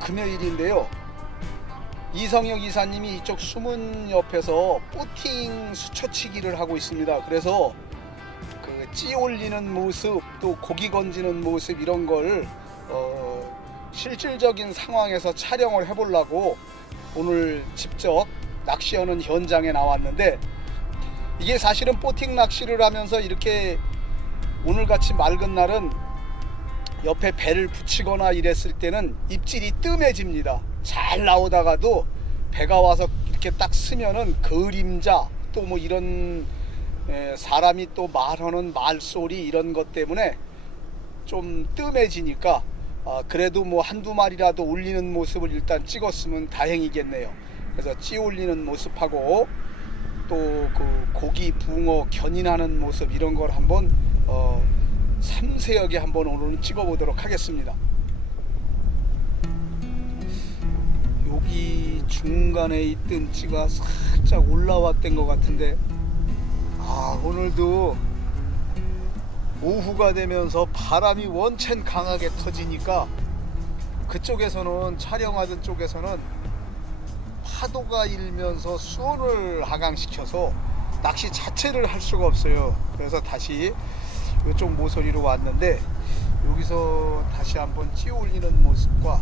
금요일인데요. 이성혁 이사님이 이쪽 수문 옆에서 보팅 수초치기를 하고 있습니다. 그래서 그 찌 올리는 모습 또 고기 건지는 모습 이런 걸 어, 실질적인 상황에서 촬영을 해보려고 오늘 직접 낚시하는 현장에 나왔는데 이게 사실은 보팅 낚시를 하면서 이렇게 오늘같이 맑은 날은 옆에 배를 붙이거나 이랬을 때는 입질이 뜸해집니다. 잘 나오다가도 배가 와서 이렇게 딱 쓰면은 그림자 또 뭐 이런 에, 사람이 또 말하는 말소리 이런 것 때문에 좀 뜸해지니까 아, 그래도 뭐 한두 마리라도 올리는 모습을 일단 찍었으면 다행이겠네요. 그래서 찌 올리는 모습하고 또 그 고기 붕어 견인하는 모습 이런 걸 한번 어, 섬세하게 한번 오늘은 찍어보도록 하겠습니다. 여기 중간에 있던 찌가 살짝 올라왔던 것 같은데 아 오늘도 오후가 되면서 바람이 원첸 강하게 터지니까 그쪽에서는 촬영하던 쪽에서는 파도가 일면서 수온을 하강시켜서 낚시 자체를 할 수가 없어요. 그래서 다시 이쪽 모서리로 왔는데 여기서 다시 한번 찌 올리는 모습과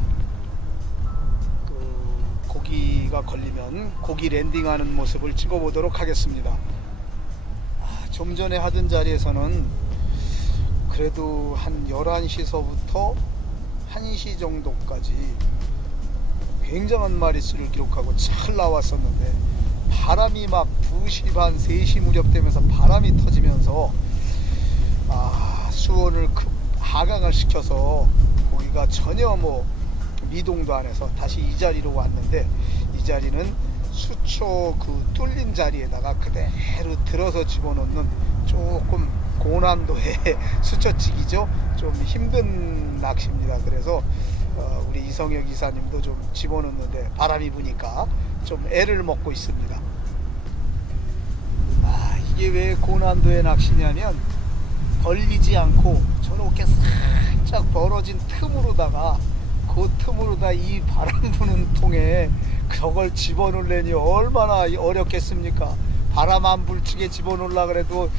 그 고기가 걸리면 고기 랜딩하는 모습을 찍어 보도록 하겠습니다. 아, 좀 전에 하던 자리에서는 그래도 한 11시서부터 1시 정도까지 굉장한 마리수를 기록하고 잘 나왔었는데 바람이 막 2시 반 3시 무렵 되면서 바람이 터지면서 아, 수온을 급 하강을 시켜서 고기가 전혀 뭐 미동도 안 해서 다시 이 자리로 왔는데 이 자리는 수초 그 뚫린 자리에다가 그대로 들어서 집어넣는 조금 고난도의 수초치기죠. 좀 힘든 낚시입니다. 그래서 어, 우리 이성혁 이사님도 좀 집어넣는데 바람이 부니까 좀 애를 먹고 있습니다. 아 이게 왜 고난도의 낚시냐면 걸리지 않고 저렇게 살짝 벌어진 틈으로다가 그 틈으로다 이 바람 부는 통에 저걸 집어넣으려니 얼마나 어렵겠습니까? 바람 안 불치게 집어넣으려 그래도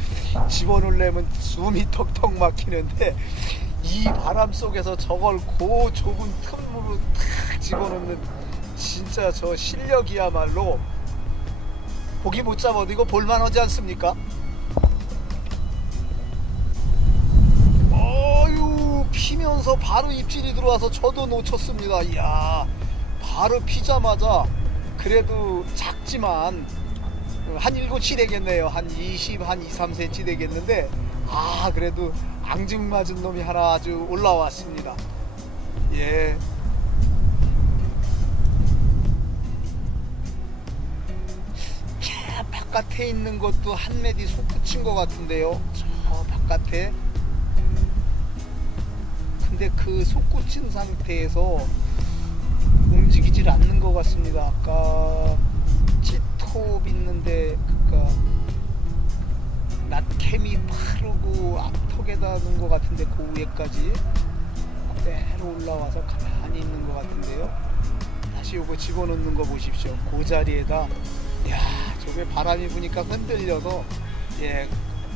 집어넣으려면 숨이 턱턱 막히는데 이 바람 속에서 저걸 그 좁은 틈으로 탁 집어넣는 진짜 저 실력이야말로 고기 못 잡아도 이거 볼만하지 않습니까? 피면서 바로 입질이 들어와서 저도 놓쳤습니다. 이야 바로 피자마자 그래도 작지만 한 7치 되겠네요. 한 20, 한 2, 3cm 되겠는데 아 그래도 앙증맞은 놈이 하나 아주 올라왔습니다. 예. 자, 바깥에 있는 것도 한 매디 솟구친 것 같은데요. 저 바깥에. 근데 그 솟구친 상태에서 움직이질 않는 것 같습니다. 아까 찌톱 있는데 그니까 낫캠이 파르고 앞턱에다 놓은 것 같은데 그 위에까지 그대로 올라와서 가만히 있는 것 같은데요. 다시 요거 집어넣는 거 보십시오. 그 자리에다 야 저게 바람이 부니까 흔들려서 예,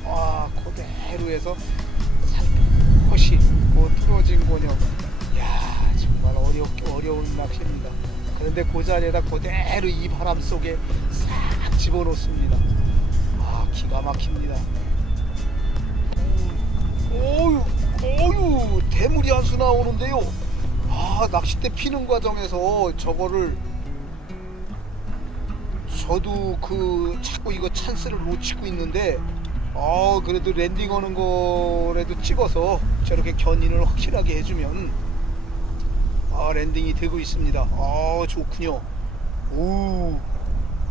와 그대로 해서 살포시 그 틀어진 권역 야 정말 어렵 어려운 낚시입니다. 그런데 그 자리에다 그대로 이 바람 속에 싹 집어넣습니다. 아 기가 막힙니다. 어유 어유 대물이 한 수 나오는데요. 아 낚싯대 피는 과정에서 저거를 저도 그 자꾸 이거 찬스를 놓치고 있는데 아 그래도 랜딩하는 거라도 찍어서 저렇게 견인을 확실하게 해주면 아 랜딩이 되고 있습니다. 아 좋군요. 오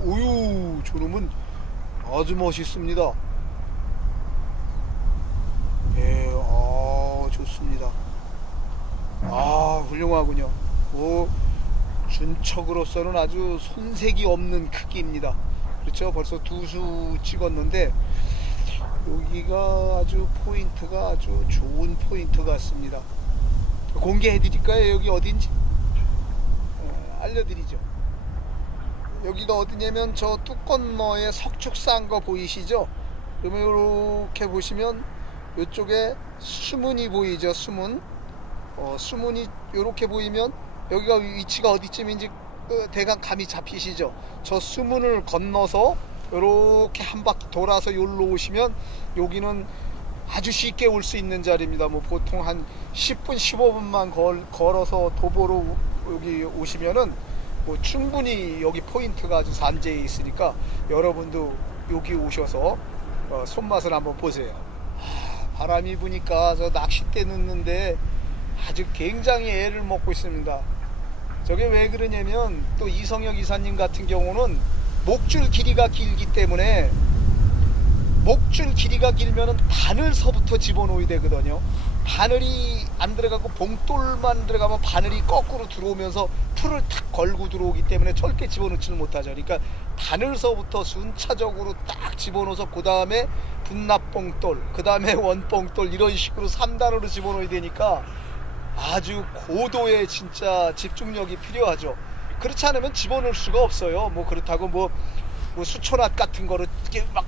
오유 저놈은 아주 멋있습니다. 예, 아 좋습니다. 아 훌륭하군요. 오 준척으로서는 아주 손색이 없는 크기입니다. 그렇죠. 벌써 두 수 찍었는데 여기가 아주 포인트가 아주 좋은 포인트 같습니다. 공개해 드릴까요? 여기 어딘지? 알려드리죠. 여기가 어디냐면 저 뚜건너에 석축 싼거 보이시죠? 그러면 이렇게 보시면 이쪽에 수문이 보이죠? 수문. 어, 수문이 이렇게 보이면 여기가 위치가 어디쯤인지 그 대강 감이 잡히시죠? 저 수문을 건너서 이렇게 한 바퀴 돌아서 여기로 오시면 여기는 아주 쉽게 올 수 있는 자리입니다. 뭐 보통 한 10분, 15분만 걸, 걸어서 도보로 여기 오시면은 뭐 충분히 여기 포인트가 아주 산재해 있으니까 여러분도 여기 오셔서 어, 손맛을 한번 보세요. 하, 바람이 부니까 저 낚싯대 넣는데 아주 굉장히 애를 먹고 있습니다. 저게 왜 그러냐면 또 이성혁 이사님 같은 경우는 목줄 길이가 길기 때문에 목줄 길이가 길면은 바늘서부터 집어넣어야 되거든요. 바늘이 안 들어가고 봉돌만 들어가면 바늘이 거꾸로 들어오면서 풀을 탁 걸고 들어오기 때문에 절대 집어넣지는 못하죠. 그러니까 바늘서부터 순차적으로 딱 집어넣어서 그 다음에 분납봉돌, 그 다음에 원봉돌 이런 식으로 3단으로 집어넣어야 되니까 아주 고도의 진짜 집중력이 필요하죠. 그렇지 않으면 집어넣을 수가 없어요. 뭐 그렇다고 뭐, 뭐 수초낫 같은 거를 이렇게 막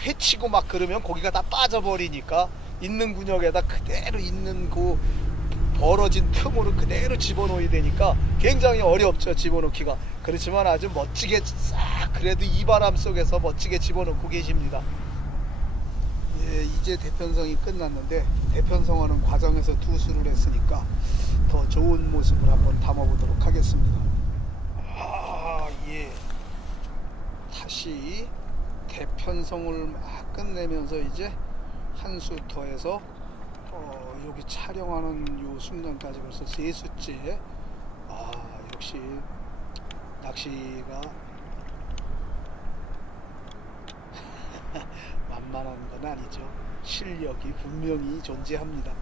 해치고 막 그러면 고기가 다 빠져버리니까 있는 군역에다 그대로 있는 그 벌어진 틈으로 그대로 집어넣어야 되니까 굉장히 어렵죠 집어넣기가. 그렇지만 아주 멋지게 싹 그래도 이 바람 속에서 멋지게 집어넣고 계십니다. 예, 이제 대편성이 끝났는데 대편성하는 과정에서 투수를 했으니까 더 좋은 모습을 한번 담아보도록 하겠습니다. 아, 예. 다시 대편성을 막 끝내면서 이제 한 수 더해서 어, 여기 촬영하는 요 순간까지 벌써 세 수째 아 역시 낚시가 만만한 건 아니죠. 실력이 분명히 존재합니다.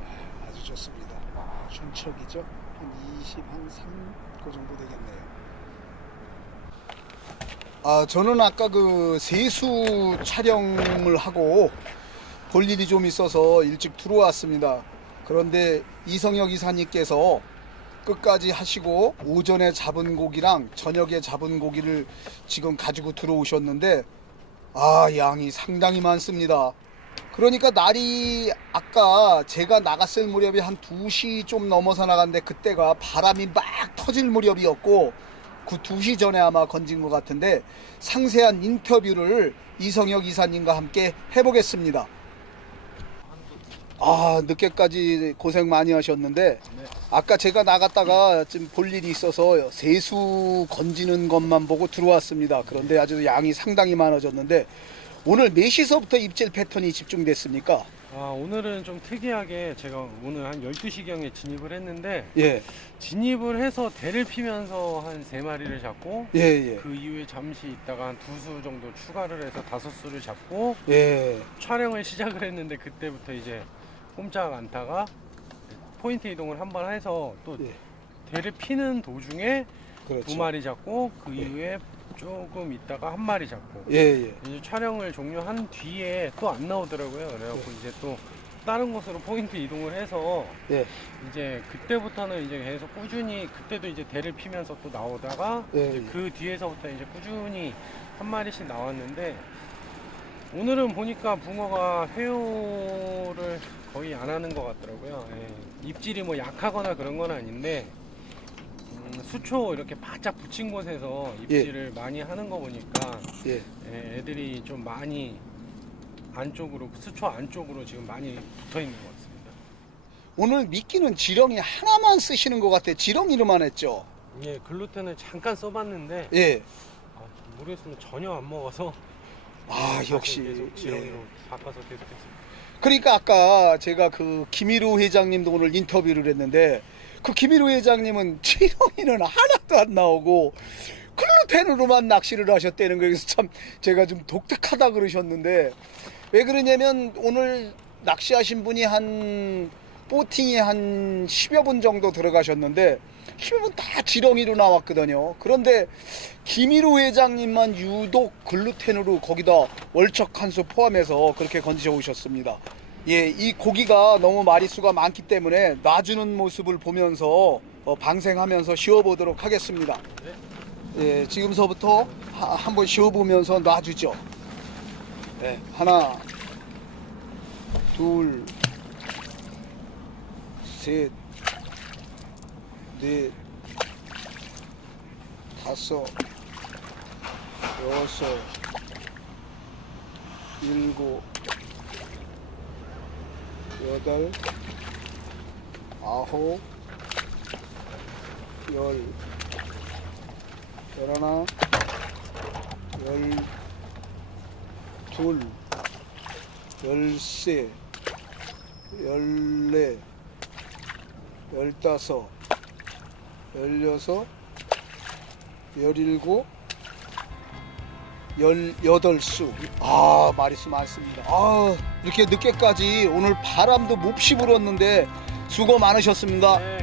아, 아주 좋습니다 중척이죠 한 20, 한 3, 그 정도 되겠네요 아, 저는 아까 그 세수 촬영을 하고 볼 일이 좀 있어서 일찍 들어왔습니다. 그런데 이성혁 이사님께서 끝까지 하시고 오전에 잡은 고기랑 저녁에 잡은 고기를 지금 가지고 들어오셨는데 아, 양이 상당히 많습니다. 그러니까 날이 아까 제가 나갔을 무렵이 한 2시 좀 넘어서 나갔는데 그때가 바람이 막 터질 무렵이었고 그 2시 전에 아마 건진 것 같은데 상세한 인터뷰를 이성혁 이사님과 함께 해보겠습니다. 아 늦게까지 고생 많이 하셨는데 아까 제가 나갔다가 좀볼 일이 있어서 세수 건지는 것만 보고 들어왔습니다. 그런데 아주 양이 상당히 많아졌는데 오늘 몇 시서부터 입질 패턴이 집중됐습니까? 아, 오늘은 좀 특이하게 제가 오늘 한 12시경에 진입을 했는데 예, 진입을 해서 대를 피면서 한 세마리를 잡고 예, 예, 그 이후에 잠시 있다가 한 두 수 정도 추가를 해서 다섯 수를 잡고 예, 촬영을 시작을 했는데 그때부터 이제 꼼짝 않다가 포인트 이동을 한 번 해서 또 예. 대를 피는 도중에 그렇죠. 두 마리 잡고 그 예. 이후에 조금 있다가 한 마리 잡고 예, 예, 이제 촬영을 종료한 뒤에 또 안 나오더라고요. 그래갖고 이제 또 다른 곳으로 포인트 이동을 해서 예, 이제 그때부터는 이제 계속 꾸준히 그때도 이제 대를 피면서 또 나오다가 예, 이제 예. 그 뒤에서부터 이제 꾸준히 한 마리씩 나왔는데 오늘은 보니까 붕어가 회오를 거의 안 하는 것 같더라고요. 예. 입질이 뭐 약하거나 그런 건 아닌데 음, 수초 이렇게 바짝 붙인 곳에서 입질을 많이 하는 거 보니까 예. 예, 애들이 좀 많이 안쪽으로 수초 안쪽으로 지금 많이 붙어 있는 것 같습니다. 오늘 미끼는 지렁이 하나만 쓰시는 것 같아. 지렁이로만 했죠. 예, 글루텐을 잠깐 써봤는데 예. 아, 모르겠으면 전혀 안 먹어서 아 역시. 계속 예. 바꿔서 계속했습니다. 그러니까 아까 제가 그 김일우 회장님도 오늘 인터뷰를 했는데 그 김일우 회장님은 지렁이는 하나도 안 나오고 클루텐으로만 낚시를 하셨다는 거예요. 그래서 참 제가 좀 독특하다 그러셨는데 왜 그러냐면 오늘 낚시하신 분이 한 보팅이 한 10여 분 정도 들어가셨는데 10여 분다 지렁이로 나왔거든요. 그런데 김일우 회장님만 유독 글루텐으로 거기다 월척 한 수 포함해서 그렇게 건지셔 오셨습니다. 예, 이 고기가 너무 마리수가 많기 때문에 놔주는 모습을 보면서 어, 방생하면서 쉬어보도록 하겠습니다. 예, 지금서부터 하- 한번 쉬어보면서 놔주죠. 예, 하나, 둘, 셋, 넷, 다섯, 여섯, 일곱, 여덟, 아홉, 열, 열하나, 열, 둘, 열세, 열네, 열다섯, 열여섯, 열일곱, 열여덟 수. 아, 마리수 많습니다. 아, 이렇게 늦게까지 오늘 바람도 몹시 불었는데 수고 많으셨습니다. 네.